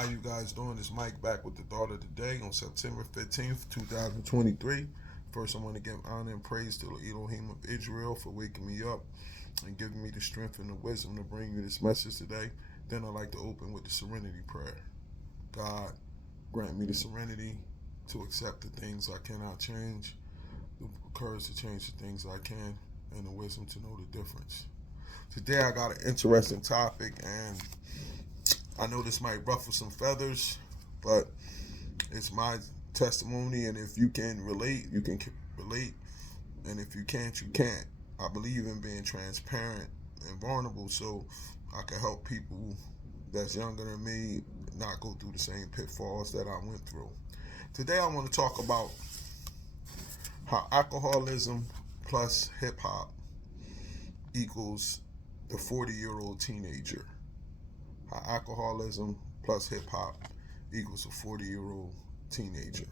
How you guys doing? It's Mike back with the thought of the day on September 15th, 2023. First, I want to give honor and praise to the Elohim of Israel for waking me up and giving me the strength and the wisdom to bring you this message today. Then I'd like to open with the serenity prayer. God, grant me the serenity to accept the things I cannot change, the courage to change the things I can, and the wisdom to know the difference. Today I got an interesting topic, and I know this might ruffle some feathers, but it's my testimony, and if you can relate, you can relate, and if you can't, you can't. I believe in being transparent and vulnerable so I can help people that's younger than me not go through the same pitfalls that I went through. Today I want to talk about how alcoholism plus hip hop equals the 40-year-old teenager. How alcoholism plus hip hop equals a 40-year-old teenager.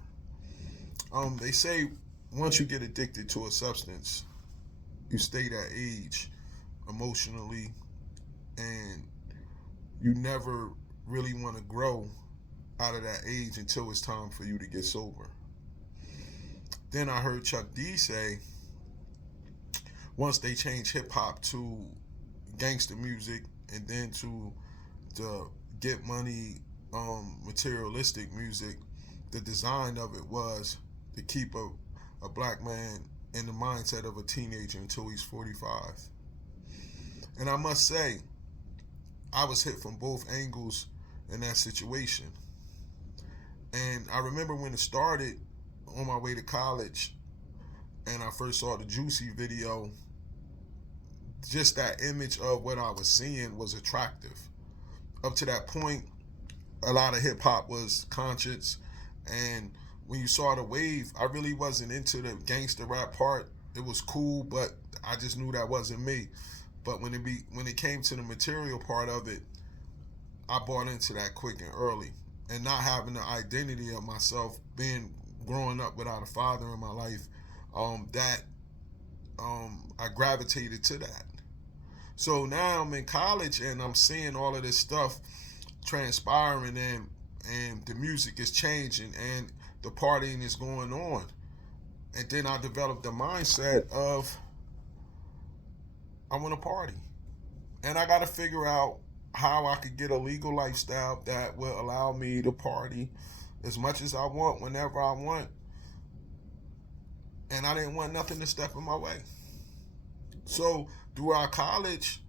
They say once you get addicted to a substance, you stay that age emotionally, and you never really want to grow out of that age until it's time for you to get sober. Then I heard Chuck D say once they change hip hop to gangster music and then to the get money materialistic music, the design of it was to keep a black man in the mindset of a teenager until he's 45. And I must say, I was hit from both angles in that situation. And I remember when it started on my way to college and I first saw the Juicy video, just that image of what I was seeing was attractive. Up to that point, a lot of hip hop was conscious, and when you saw the wave, I really wasn't into the gangster rap part. It was cool, but I just knew that wasn't me. But when it came to the material part of it, I bought into that quick and early, and not having the identity of myself, being growing up without a father in my life, I gravitated to that. So now I'm in college and I'm seeing all of this stuff transpiring, and the music is changing and the partying is going on. And then I developed the mindset of I want to party. And I got to figure out how I could get a legal lifestyle that will allow me to party as much as I want, whenever I want. And I didn't want nothing to step in my way. So throughout college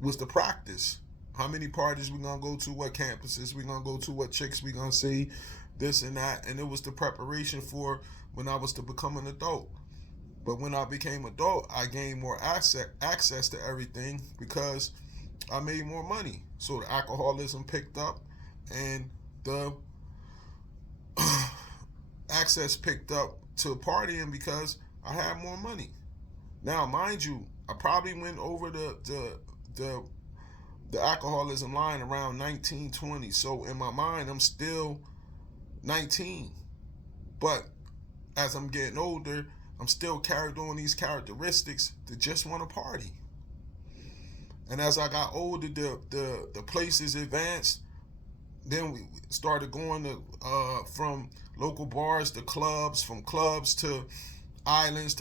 was the practice. How many parties we gonna go to, what campuses we gonna go to, what chicks we gonna see, this and that. And it was the preparation for when I was to become an adult. But when I became adult, I gained more access to everything because I made more money. So the alcoholism picked up and the access picked up to partying because I had more money. Now, mind you, I probably went over the alcoholism line around 19, 20. So in my mind, I'm still 19. But as I'm getting older, I'm still carried on these characteristics to just want to party. And as I got older, the places advanced. Then we started going to from local bars to clubs, from clubs to islands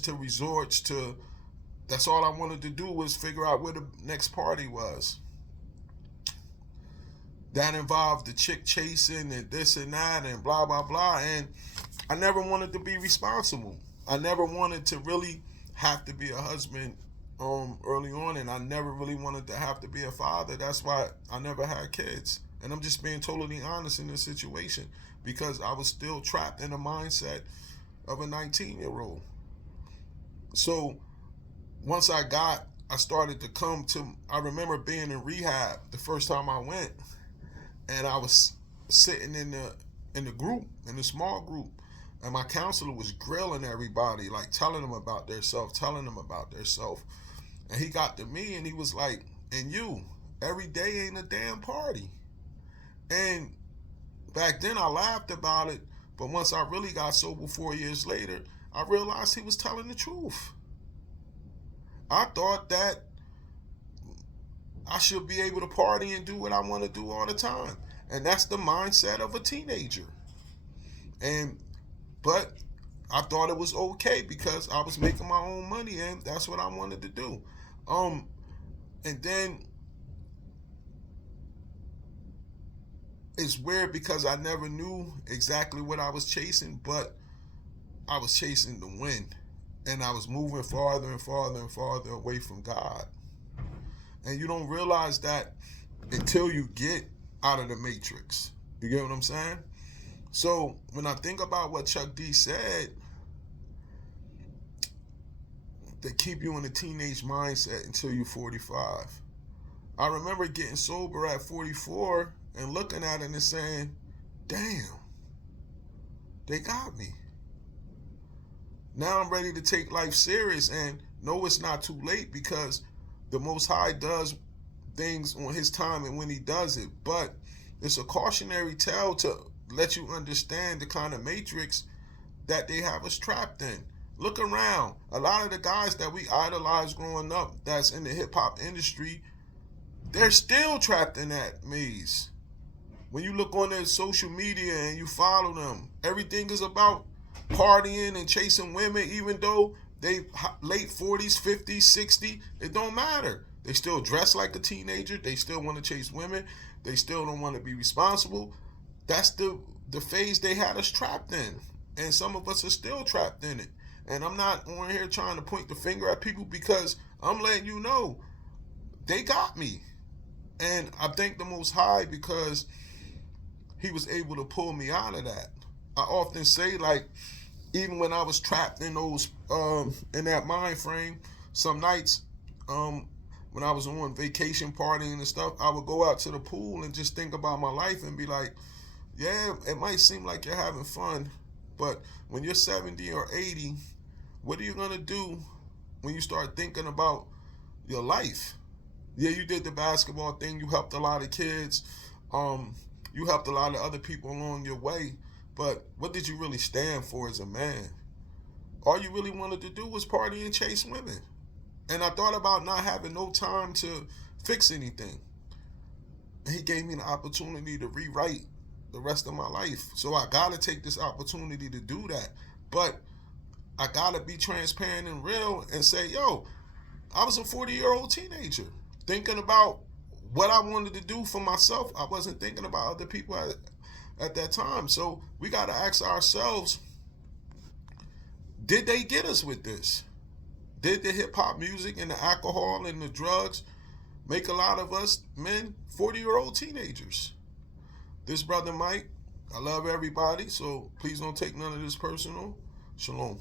to resorts to. That's all I wanted to do was figure out where the next party was. That involved the chick chasing and this and that and blah blah blah. And I never wanted to be responsible. I never wanted to really have to be a husband early on, and I never really wanted to have to be a father. That's why I never had kids. And I'm just being totally honest in this situation because I was still trapped in the mindset of a 19-year-old. So once I started to come to, I remember being in rehab the first time I went, and I was sitting in the group, in the small group, and my counselor was grilling everybody, like telling them about their self, and he got to me and he was like, and you, every day ain't a damn party. And back then I laughed about it, but once I really got sober 4 years later, I realized he was telling the truth. I thought that I should be able to party and do what I want to do all the time. And that's the mindset of a teenager. And but I thought it was okay because I was making my own money and that's what I wanted to do. Um and then it's weird because I never knew exactly what I was chasing, but I was chasing the wind. And I was moving farther and farther and farther away from God. And you don't realize that until you get out of the matrix. You get what I'm saying? So when I think about what Chuck D said, they keep you in a teenage mindset until you're 45. I remember getting sober at 44 and looking at it and saying, damn, they got me. Now I'm ready to take life serious and know it's not too late because the Most High does things on his time and when he does it. But it's a cautionary tale to let you understand the kind of matrix that they have us trapped in. Look around. A lot of the guys that we idolized growing up that's in the hip-hop industry, they're still trapped in that maze. When you look on their social media and you follow them, everything is about partying and chasing women, even though they late 40s, 50s, 60s, it don't matter. They still dress like a teenager. They still want to chase women. They still don't want to be responsible. That's the phase they had us trapped in. And some of us are still trapped in it. And I'm not on here trying to point the finger at people because I'm letting you know they got me. And I thank the Most High because he was able to pull me out of that. I often say, like, even when I was trapped in those in that mind frame, some nights when I was on vacation partying and stuff, I would go out to the pool and just think about my life and be like, yeah, it might seem like you're having fun, but when you're 70 or 80, what are you gonna do when you start thinking about your life? Yeah, you did the basketball thing, you helped a lot of kids, you helped a lot of other people along your way, but what did you really stand for as a man? All you really wanted to do was party and chase women. And I thought about not having no time to fix anything. He gave me the opportunity to rewrite the rest of my life. So I gotta take this opportunity to do that. But I gotta be transparent and real and say, yo, I was a 40-year-old teenager thinking about what I wanted to do for myself. I wasn't thinking about other people at that time. So we gotta ask ourselves, did they get us with this? Did the hip-hop music and the alcohol and the drugs make a lot of us men 40-year-old teenagers? This brother Mike, I love everybody, so please don't take none of this personal. Shalom.